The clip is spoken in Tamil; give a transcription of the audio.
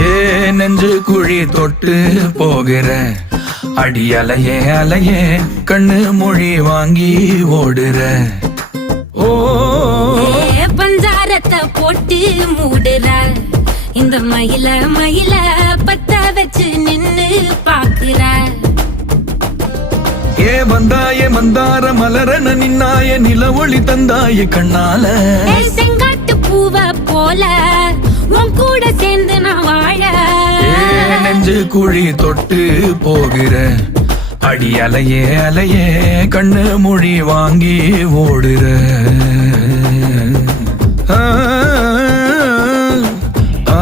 ஏ நெஞ்சு குழி தொட்டு போகிற அடி அலையே அலையே கண்ணு மொழி வாங்கி ஓடுற. ஓ பஞ்சாரத்தை போட்டு மூடுற இந்த மயில மயில பத்த வச்சு நின்னு பாக்குற. ஏ வந்தாய மந்தார மலரன நின்னாய நில ஒளி தந்தாய கண்ணால. செங்காட்டு பூவ போல உன் கூட சேர்ந்து நான் வாழ. நெஞ்சு குழி தொட்டு போகிற அடி அலையே அலையே கண்ணு மொழி வாங்கி ஓடுற. ஆ ஆ